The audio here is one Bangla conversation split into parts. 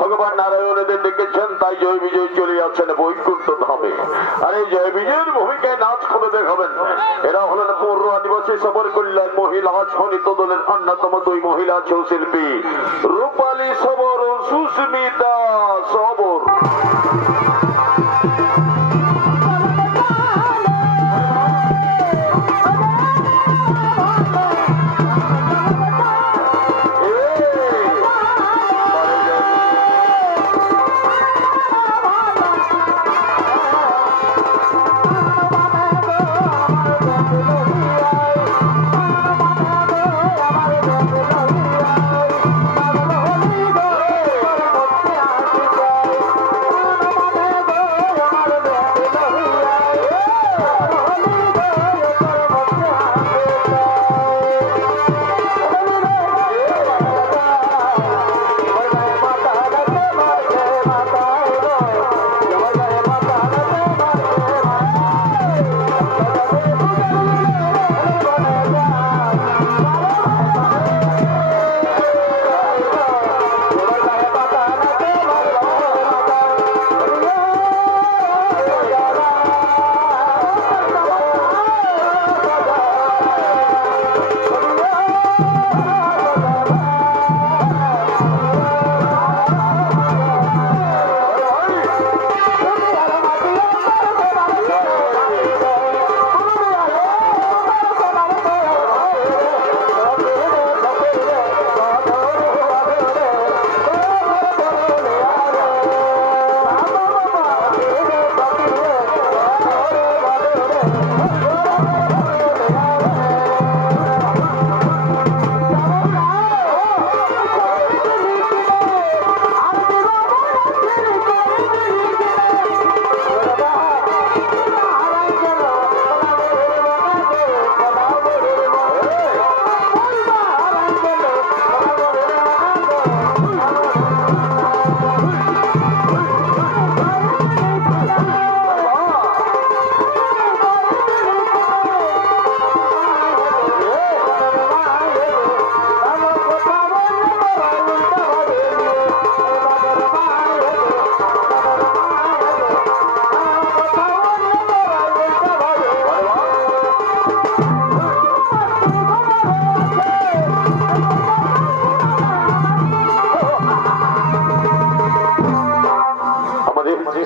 ভগবান নারায়ণদের ডেকেছেন, তাই জয় বিজয় চলে যাচ্ছেন বৈকুণ্ঠ ধামে। আর এই জয় বিজয়ের ভূমিকায় নাচ করে দেখাবেন। এরা হলেন পৌর আদিবাসী সবর কল্যাণ মহিলা ছনিত দলের অন্যতম দুই মহিলা ছৌ শিল্পী রূপালী সবর ও সুস্মিতা সবর।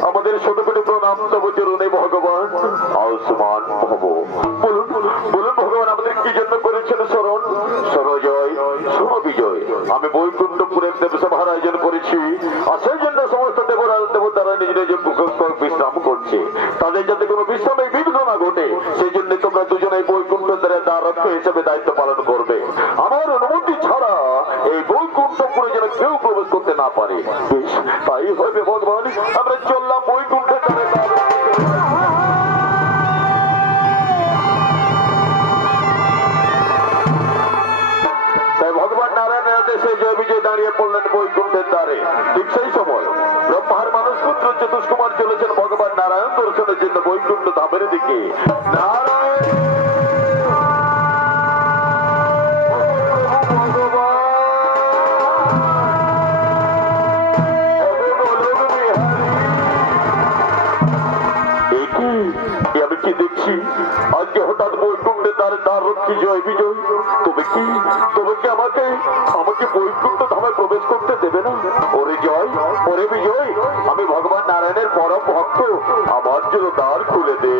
আমাদের ছোটখাটো প্রণাম তব চরণে ভগবান আয়ুষ্মান ভব। বলুন বলুন ভগবান আমাদের কি জন্য করেছেন স্মরণ? সরজয় শুভ বিজয়। আমি বৈকুণ্ঠপুরের দেবসভার আয়োজন করেছি, আর সেই জন্য সমস্ত দেবরাজ দেবতারা নিজ নিজ বিশ্রাম করছে। তাদের যাতে কোনো বিশ্রামে বিঘ্ন না ঘটে, সেই জন্য তোমরা দুজনে বৈকুণ্ঠ দ্বার রক্ষক হিসেবে দায়িত্ব পালন করবে। আমার অনুমতি ছাড়া এই বৈকুণ্ঠপুরে যেন কেউ প্রবেশ করতে না পারে। বেশ, তাই হবে ভগবান। আমরা চললাম বৈকুণ্ঠের দ্বারে। তাই ভগবান নারায়ণের আদেশে জয় বিজয় দাঁড়িয়ে পড়লেন বৈকুণ্ঠের দ্বারে। ঠিক সেই সময় ব্রহ্মার মানুষ পুত্র চতুষ্কুমার চলেছেন ভগবান নারায়ণ দর্শনের জন্য বৈকুণ্ঠ ধামের দিকে। নারায়ণ আমি কি দেখছি আজকে হঠাৎ বৈকুণ্ঠে দ্বার রক্ষী জয় বিজয়, তবে কি আমাকে বৈকুণ্ঠ ধামে প্রবেশ করতে দেবে না? ওরে জয়, ওরে বিজয়, আমি ভগবান নারায়ণের পরম ভক্ত, আমার জন্য দ্বার খুলে দে।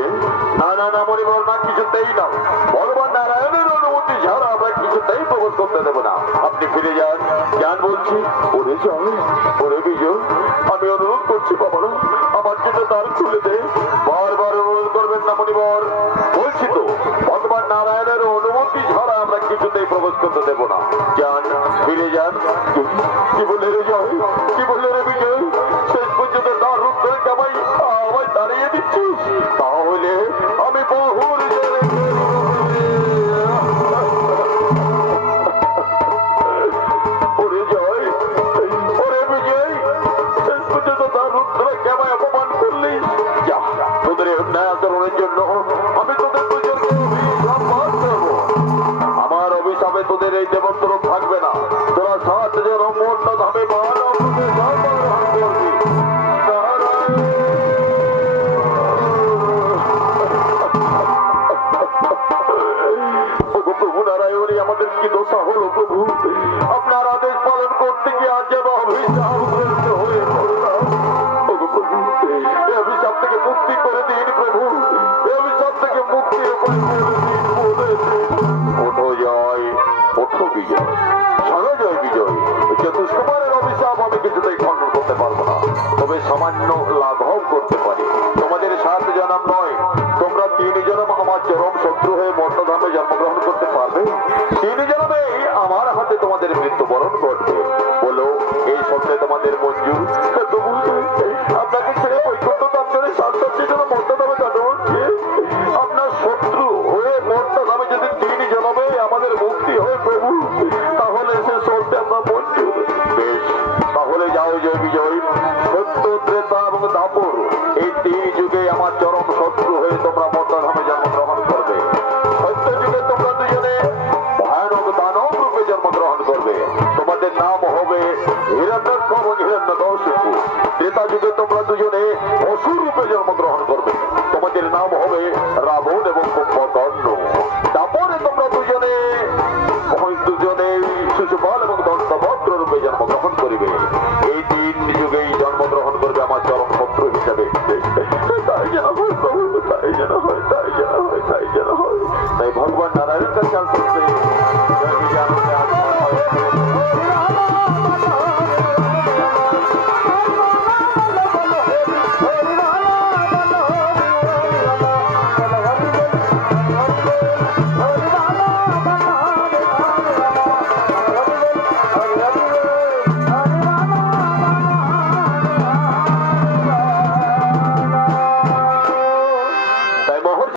না না না মনিবর না, কিছুতেই না। ভগবান নারায়ণের অনুমতি ছাড়া আমরা কিছুতেই প্রবেশ করতে দেবো না। আপনি ফিরে যান, যান বলছি। ওরে জয়, ওরে বিজয়, আমি অনুরোধ করছি বাবা, আমার জন্য দ্বার খুলে দে। বারবার অনুরোধ করবেন না মনিবর, বলছি তো ভগবান নারায়ণের অনুমতি ছাড়া আমরা কিছুতেই প্রবেশ করতে দেবো না। যান, ফিরে যান। কি বলে রে জয়, কি বলে রে বিজয়, শেষ পর্যন্ত দ্বার রুদ্ধ আমায় আমায় দাঁড়িয়ে দিচ্ছিস? তাহলে আমি বহুর ওরে জয়, ওরে বিজয়, শেষ পর্যন্ত দ্বার রুদ্ধ আমায় অপমান করলি। যা, তোদের এই অন্যায় আচরণের জন্য আমি তোদের দুজনকে অভিশাপ দেবো। আমার অভিশাপে তোদের এই দেবত্র থাকবে না। তোরা 7 জন মোটটা ধামে মানব করবি। প্রভু নারায়ণী, আমাদের কি দোষা হলো প্রভু? আপনার আদেশ পালন করতে গিয়ে আজ যেন অভিশাপ হয়ে পড়লাম। প্রভু, এই অভিশাপ থেকে মুক্তি করে দিন প্রভু, এই অভিশাপ থেকে মুক্তি ওঠো জয়, ওঠো বিজয়, সারা জয় বিজয়। চতুষ্কুমারের অভিশাপ আমি কিছুতেই খণ্ডন করতে পারবো না, তবে সামান্য লাঘব করতে পারি। তোমাদের 7 জনম নয়, তোমরা 3 জনম আমার চরম শত্রু হয়ে মর্তধামে জন্মগ্রহণ করতে পারবে। 3 জনমে আমার হাতে তোমাদের মৃত্যুবরণ ঘটবে। বলো, এই সত্যে তোমাদের মঞ্জুর? আপনাকে ছেড়ে বৈকুণ্ঠ দপ্তরে 7 জন মর্তধামে জন্ম হচ্ছে। আপনার শত্রু হয়ে মর্তধামে যদি 3 জনমে আমাদের মুক্তি হয় প্রভু, তাহলে সে সত্যি আমরা মঞ্জুর। বেশ, তাহলে যাও জয় বিজয়। সত্য, ত্রেতা এবং দাপর এই 3 যুগে আমার চরম শত্রু হয়ে তোমরা মর্তধামে জন্মগ্রহণ করবে। সত্য যুগে তোমরা দুজনে ভয়ানক দানব রূপে জন্মগ্রহণ করবে। তোমাদের নাম হবে হিরণ্যক্ষ এবং হিরণ্যকশিপু। ত্রেতা যুগে তোমরা দুজনে অসুর রূপে জন্মগ্রহণ করবে। তোমাদের নাম হবে রাবণ এবং কুম্ভকর্ণ। তারপরে তোমরা দুজনে শিশুপাল এবং দন্তভদ্র রূপে জন্মগ্রহণ করিবে। এই 3 যুগেই জন্মগ্রহণ করবে আমার চরম শত্রু হিসাবে। তাই যেন হয় প্রভু, তাই যেন হয়, তাই যেন হয়, তাই যেন হয়। তাই ভগবান নারায়ণ কাছে